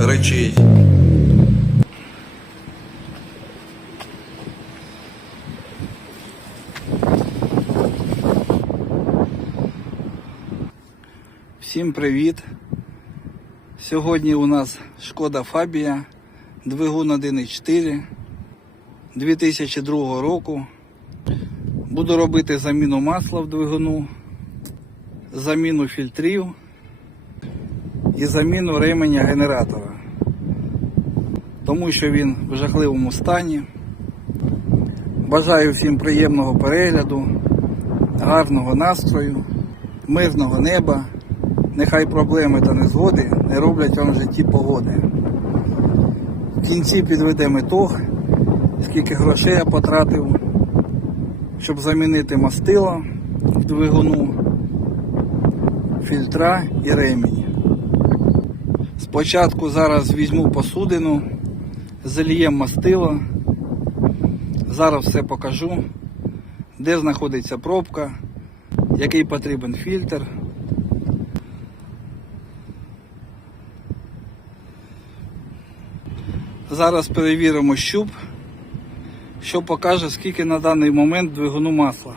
речей. Всім привіт! Сьогодні у нас шкода Фабія, двигун 1.4 2002 року. Буду робити заміну масла в двигуну, заміну фільтрів і заміну ременя генератора, тому що він в жахливому стані. Бажаю всім приємного перегляду, гарного настрою, мирного неба. Нехай проблеми та незгоди не роблять вам в житті погоди. В кінці підведемо ітог, скільки грошей я потратив, щоб замінити мастило в двигуну, фільтра і ремінь. Спочатку зараз візьму посудину, зальєм мастило. Зараз все покажу, де знаходиться пробка, який потрібен фільтр. Зараз перевіримо щуп, що покаже, скільки на даний момент двигуну масла.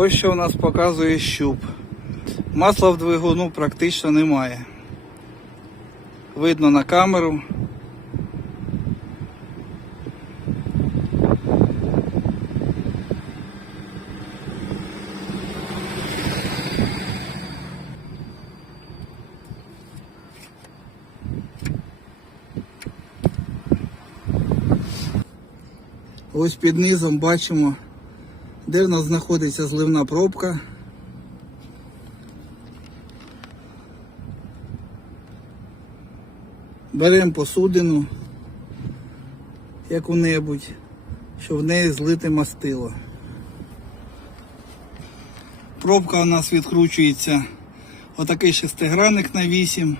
Ось що у нас показує щуп. Масла в двигуну практично немає видно на камеру. Ось під низом бачимо, де в нас знаходиться зливна пробка. Беремо посудину яку-небудь, щоб в неї злити мастило. Пробка у нас відкручується отакий шестигранник на 8.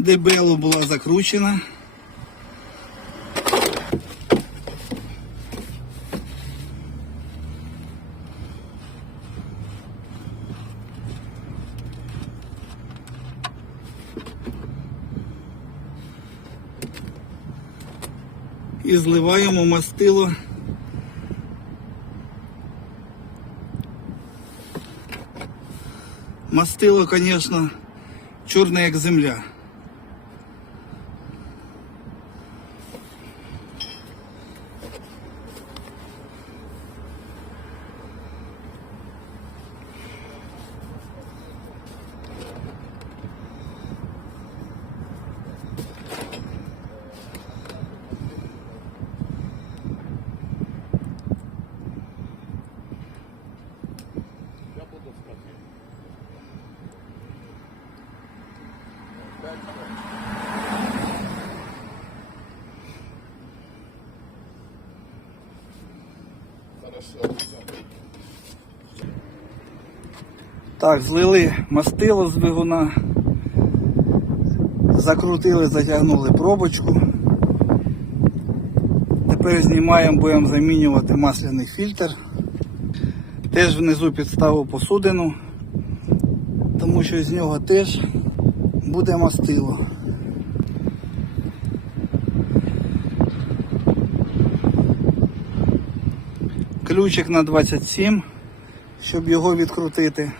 Дебело була закручена. і зливаємо мастило. Мастило, звісно, чорне як земля. Так, злили мастило з двигуна, закрутили, затягнули пробочку. Тепер знімаємо, будемо замінювати масляний фільтр. Теж внизу підставив посудину, тому що з нього теж буде мастило. Ключик на 27, щоб його відкрутити.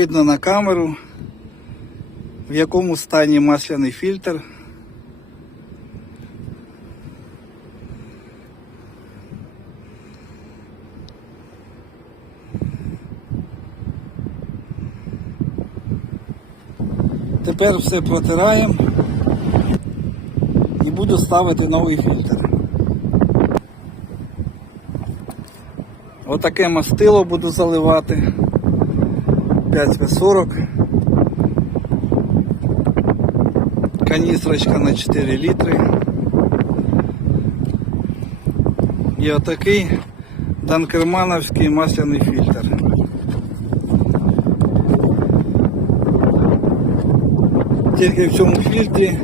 Видно на камеру, в якому стані масляний фільтр. Тепер все протираємо і буду ставити новий фільтр. Отаке мастило буду заливати 5В40. Каністрочка на 4 літри. І отакий данкермановський масляний фільтр. Тільки в цьому фільтрі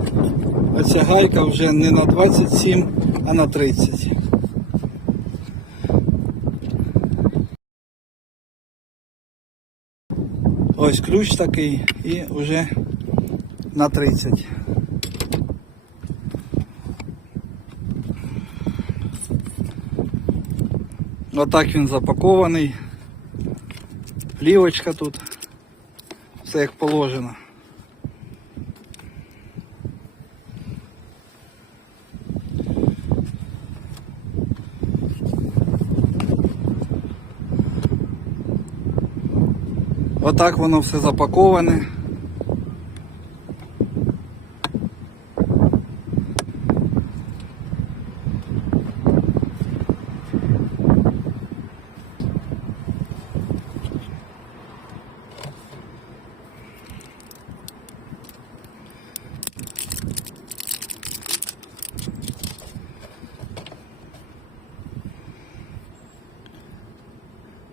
оця гайка вже не на 27, а на 30. Ключ такий і вже на 30. Отак він запакований. Плівочка тут. Все як положено. Отак воно все запаковане.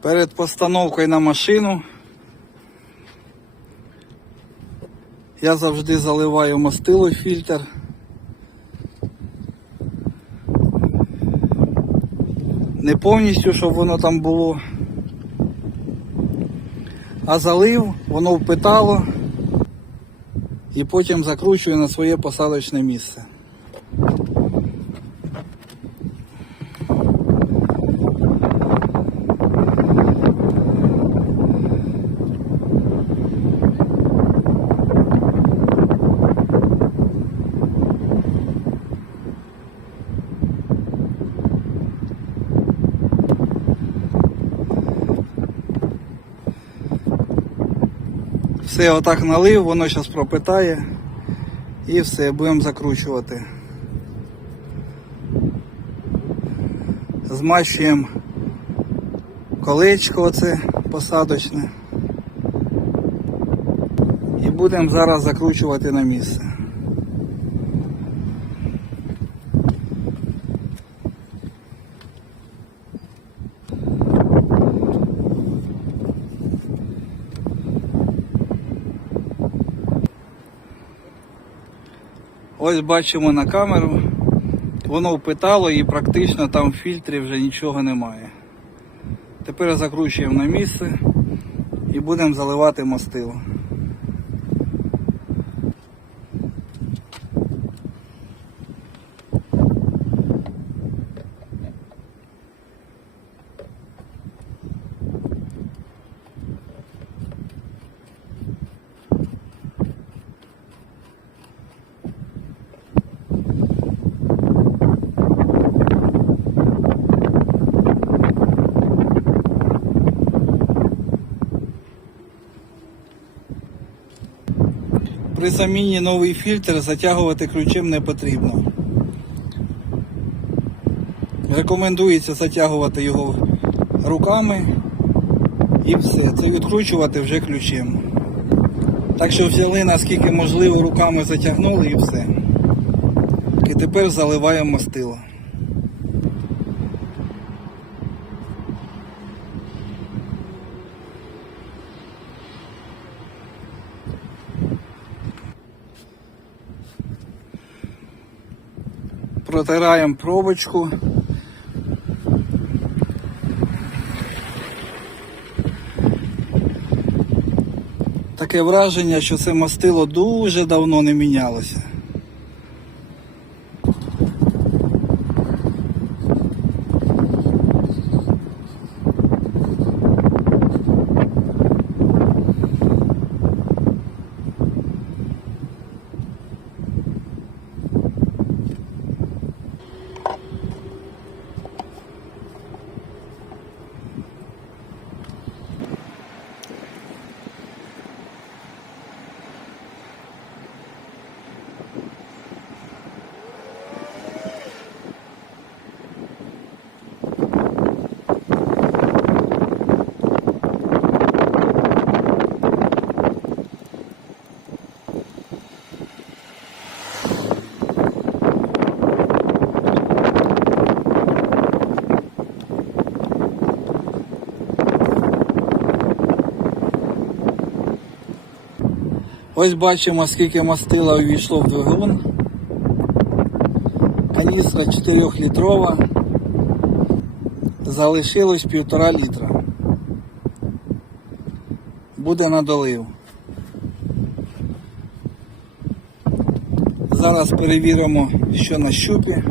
Перед постановкою на машину я завжди заливаю мастило фільтр. Не повністю, щоб воно там було. А залив, воно впитало і потім закручую на своє посадочне місце. Все отак налив, воно зараз пропитає і все, будемо закручувати. Змащуємо колечко оце посадочне. І будемо зараз закручувати на місце. Ось бачимо на камеру, воно впитало і практично там в фільтрі вже нічого немає. Тепер закручуємо на місце і будемо заливати мастило. При заміні новий фільтр затягувати ключем не потрібно. Рекомендується затягувати його руками і все. Це відкручувати вже ключем. Так що взяли наскільки можливо руками затягнули і все. І тепер заливаємо мастило. Протираємо пробочку. Таке враження, що це мастило дуже давно не мінялося. Ось бачимо, скільки мастила увійшло в двигун. Каністра 4-літрова. Залишилось півтора літра. Буде на долив. Зараз перевіримо, що на щупі.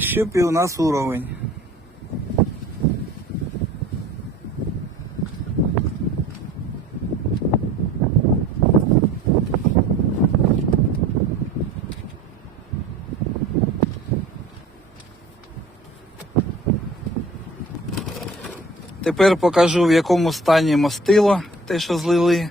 На щупі у нас уровень. Тепер покажу в якому стані мастило, те, що злили.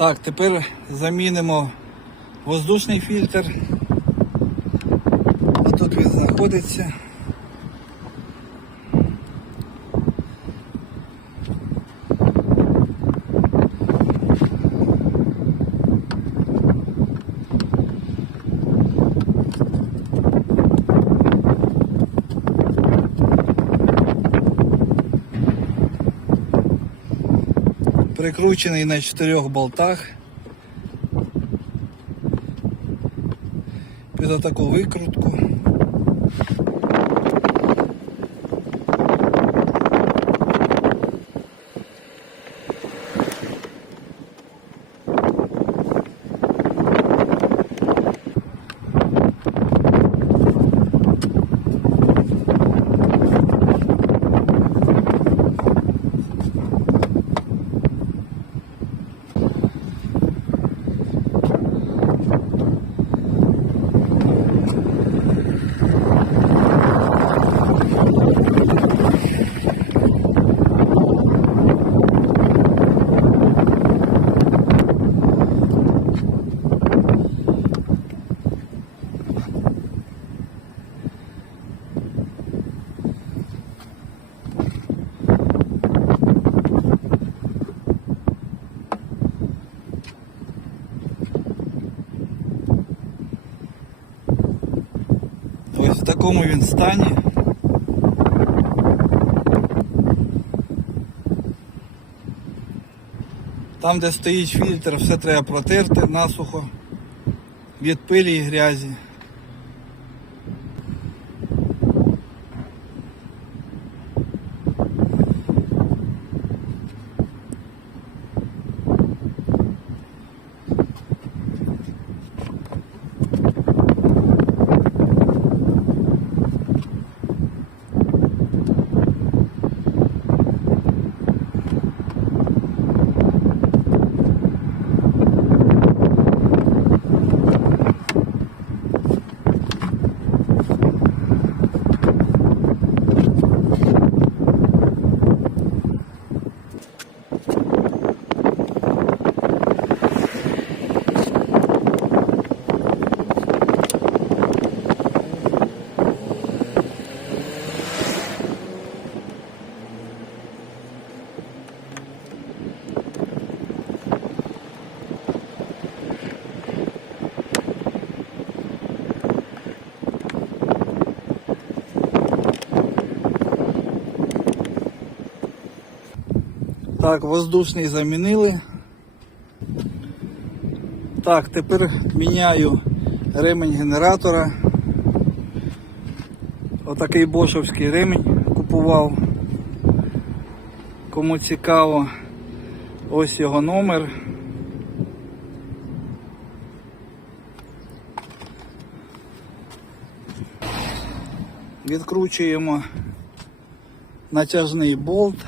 Так, тепер замінимо воздушний фільтр. Отут він знаходиться. Прикручений на чотирьох болтах. Під таку викрутку. Ось в такому він стані. Там, де стоїть фільтр, все треба протерти насухо від пилі і грязі. Так, воздушний замінили. Так, тепер міняю ремень генератора. Отакий бошовський ремень купував. Кому цікаво, ось його номер. Відкручуємо натяжний болт.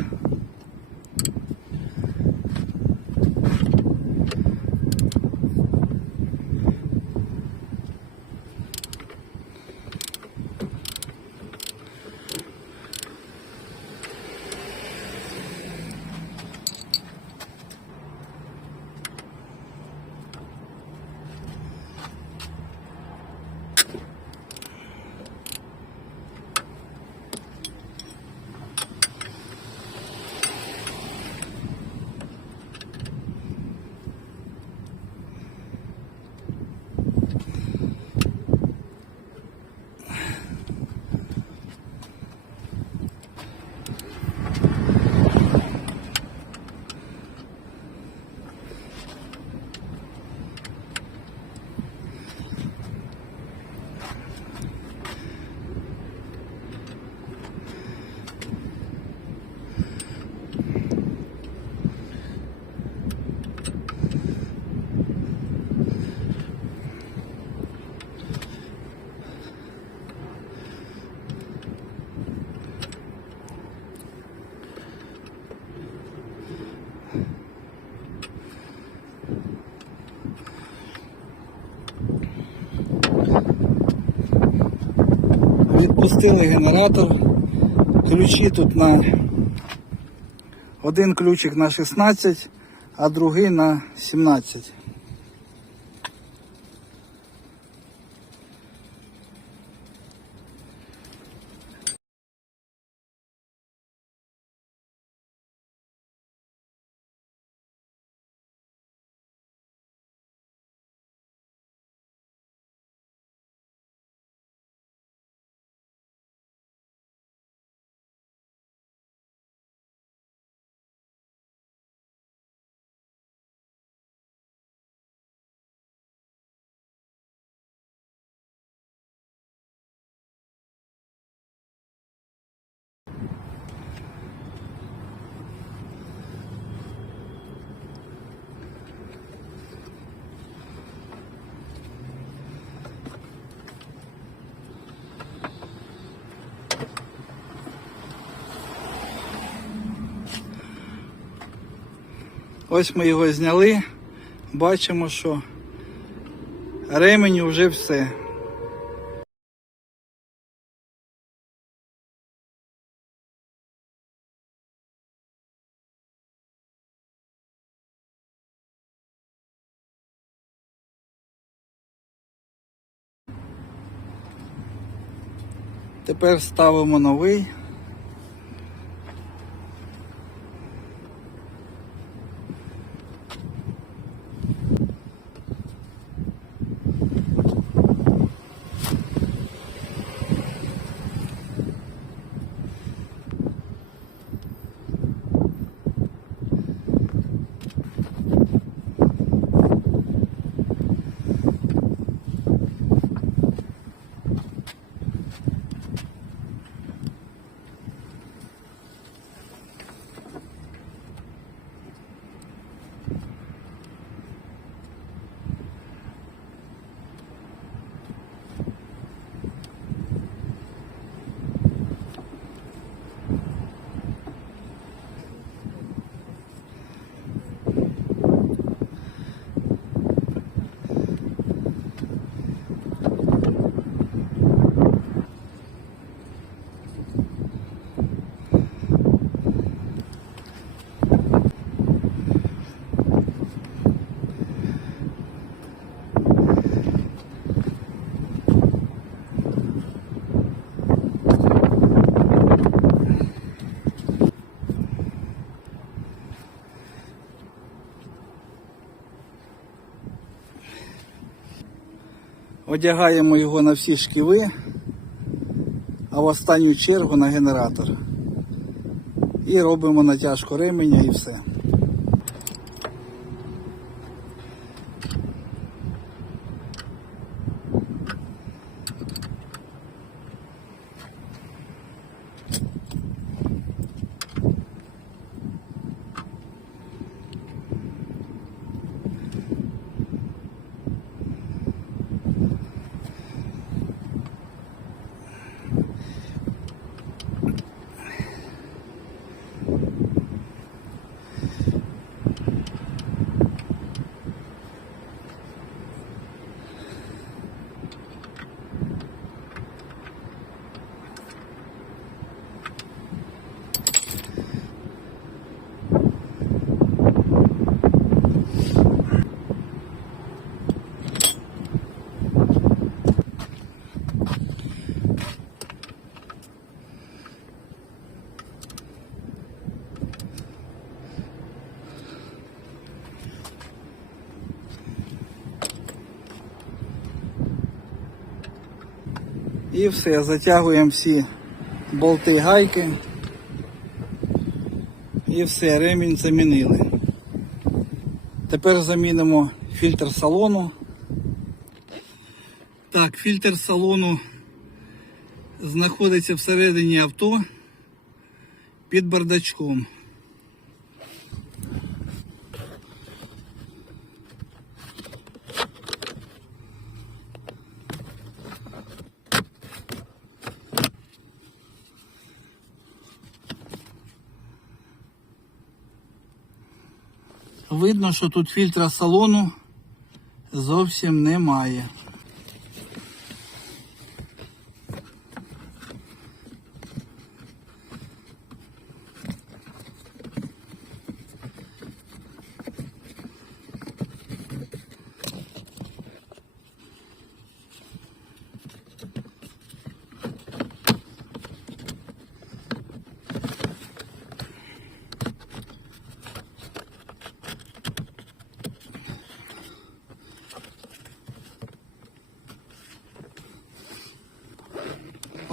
Запустили генератор. Ключі тут на один ключик на 16, а другий на 17. Ось ми його зняли. Бачимо, що ремень вже все. Тепер ставимо новий. Одягаємо його на всі шківи, а в останню чергу на генератор. І робимо натяжку ременя і все. І все, затягуємо всі болти гайки. І все, ремінь замінили. Тепер замінимо фільтр салону. Так, фільтр салону знаходиться всередині авто під бардачком. Видно, що тут фільтра салону зовсім немає.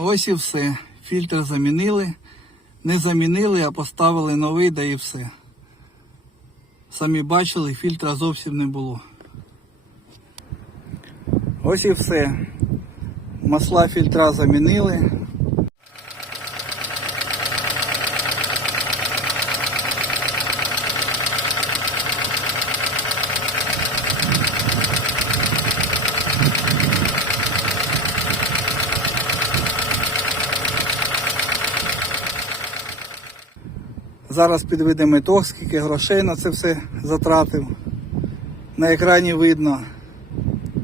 Ось і все. Фільтр замінили. Не замінили, а поставили новий, да і все. Самі бачили, фільтра зовсім не було. Ось і все. Масла фільтра замінили. Зараз підведемо ітог, скільки грошей на це все затратив. На екрані видно,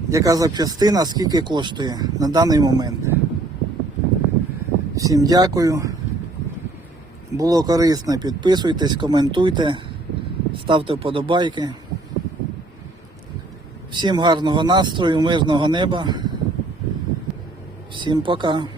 яка запчастина, скільки коштує на даний момент. Всім дякую. Було корисно, підписуйтесь, коментуйте, ставте вподобайки. Всім гарного настрою, мирного неба. Всім пока.